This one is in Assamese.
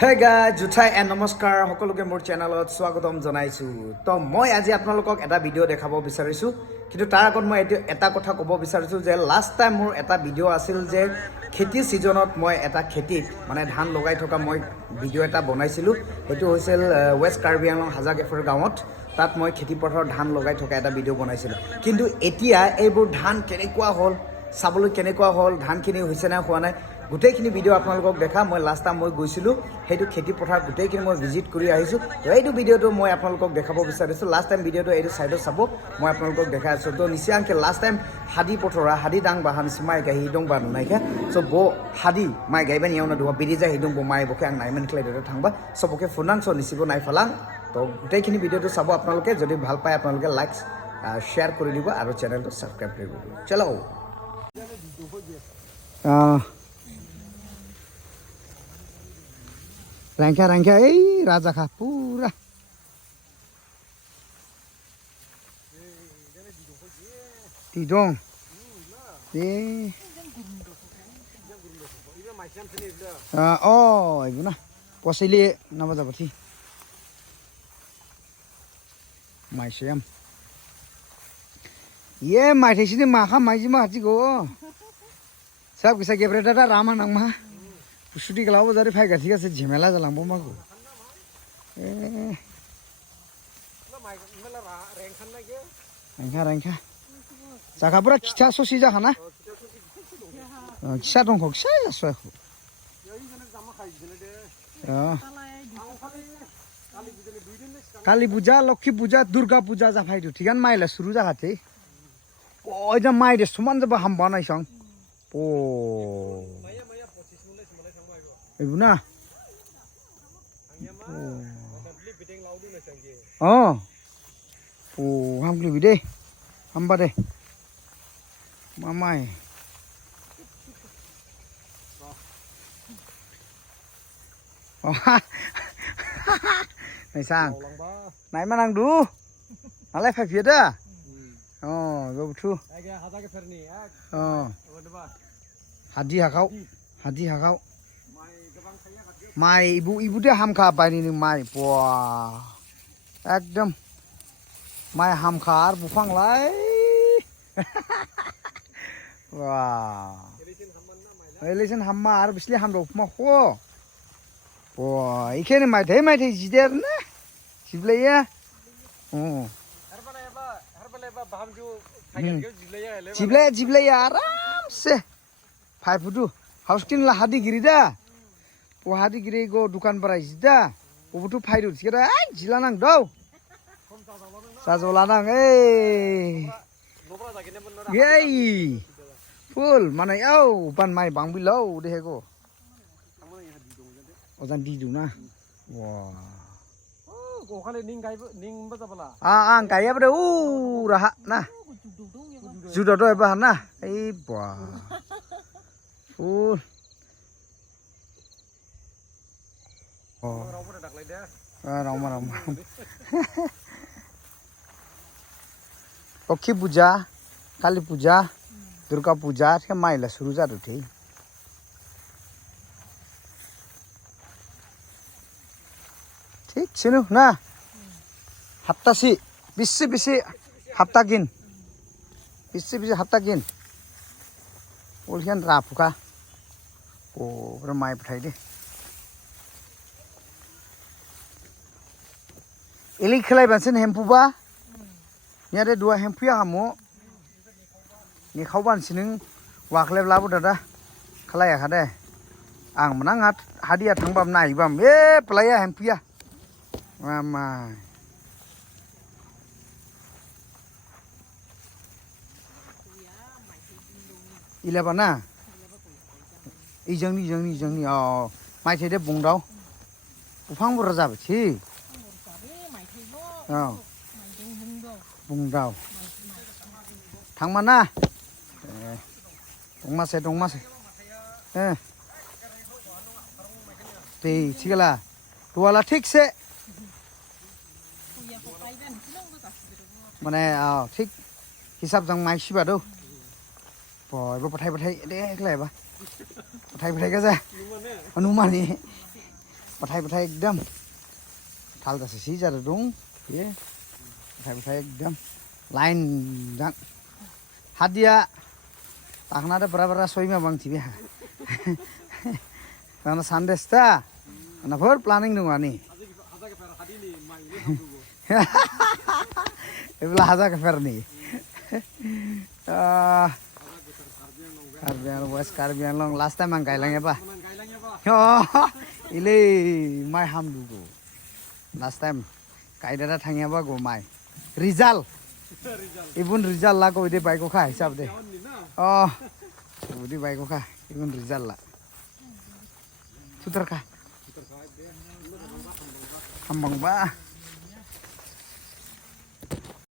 Hey guys, Juthai and Namaskar, সকলোকে মোৰ চেনেলত স্বাগতম জনাইছো। তো মই আজি আপোনালোকক এটা ভিডিও দেখাব বিচাৰিছো, কিন্তু তাৰ আগত মই এটা কথা ক'ব বিচাৰিছো যে লাষ্ট টাইম মোৰ এটা ভিডিও আছিল যে খেতি সিজনত মই এটা খেতিত মানে ধান লগাই থকা মই ভিডিও এটা বনাইছিলো। সেইটো হৈছিল ৱেষ্ট কাৰ্বি আংলং হাজাগেফৰ গাঁৱত। তাত মই খেতি পথাৰত ধান লগাই থকা এটা ভিডিও বনাইছিলো। কিন্তু এতিয়া এইবোৰ ধান কেনেকুৱা হ'ল, চাবলৈ কেনেকুৱা হ'ল, ধানখিনি হৈছে না হোৱা নাই, গোটেইখিনি ভিডিও আপোনালোকক দেখা। মই লাষ্ট টাইম মই গৈছিলোঁ, সেইটো খেতি পথাৰ গোটেইখিনি মই ভিজিট কৰি আহিছোঁ। তো এইটো ভিডিঅ'টো মই আপোনালোকক দেখাব বিচাৰিছোঁ। লাষ্ট টাইম ভিডিঅ'টো এইটো ছাইডত চাব, মই আপোনালোকক দেখাই আছোঁ। তো নিশ্চয়কৈ লাষ্ট টাইম হাদি পথৰা হাদি দাং বাহানসি মাই গাহি দं বা নুনাইখা চ' ব হাদি মাই গাইবা নিয়াवनो दङ बिदि जाहैदों ब माइ बके आं नायमोन खेलायदो थांबा सबके फुनां स' निसिबो नायफालां। তো গোটেইখিনি ভিডিঅ'টো চাব আপোনালোকে। যদি ভাল পায় আপোনালোকে লাইক শ্বেয়াৰ কৰি দিব আৰু চেনেলটো ছাবস্ক্ৰাইব কৰি দিব। চলো rangka raja kah pura tidong oh ibu nah posili nama berarti mai siam ye mai di sini makan mai cuma sih go sab bisa gebreda dah ramah nang mah Sudah kalau dari pagi sih kan sejemela jalan bom aku. Rengka. Jaga berapa kita sosi jaga na? Kita dong kok saya soal. Kali puja, Lokhi puja, Durga puja jaga itu. Tigan mai lah suruh jaga teh. Oh jam mai deh, cuman jam hamba naik sang. Oh. Ibu na. Oh. Oh, ham kli bide. Hamba deh. Mamai. Oh. Này sang. Này mà năng đủ. Nó lại phải phía đó. Oh, go through. Oh. Hadi hakau. Hadi hakau. Mai ibu dia hamka apa ini mai, wah, ekdom, mai hamkar bufang lai, wah, elisin hamar, bisli hamro mah ho, wah, ikan mai teh jider na, jible ya, oh, jible ya aram se, pai putu, house kin lah hadi giri dah. Pohadi kiri go dukan berai jida, ubutu payudut kira, jilanang dau, sajolanang, yey, full mana yau, ban mai bang bilau deh go, ojan di duna, wah, oh, kali ning betul pula, ang kaya pada, raha, nah, sudah doa bahan nah, wah, full. Oh, Roma. Lokhi puja, Kali puja, Durga puja, ke maila suruh jatuh deh. ঠিক sini, nah, hafta si, bisi haftakin, bisi haftakin, ulian rapuka, oh, bermain petai deh. Ili kelai bansin hempu ba, ni ada dua hempu ya kamu, ni kau bansin waklep labu dada, kelai ya kade, ang menang hadiah tangbam naik bam, pelaya hempu ya, mama, ila bana, ijang ni, oh, mai cede bung dau, upang berazab sih. Oh, bung dau, thang mana? Dong mas, Teh, cikala, dua lah tik se. Mana, tik, hisap jang mai siapa tu? Boy, bu patai deh, kelai ba? Patai ke sah? Anuman ni. Pathai ekdam. Thal ta si jar dong. Ye. Pathai ekdam. Line jang. Hadia. Takna de bara soima bang tibe ha. Karena Sundays ta. Karena for planning dong ani. Ibla haza ke ferni. Karbian long last time ang kailang ya pa. Oh, ile mai ham dugo. Last time kaidara thangya ba go mai. Rizal. Ibun Rizal la ko ide bai ko kha hisab de. Oh. Udi bai ko kha ibun Rizal la. Sutar ka. Hambang ba.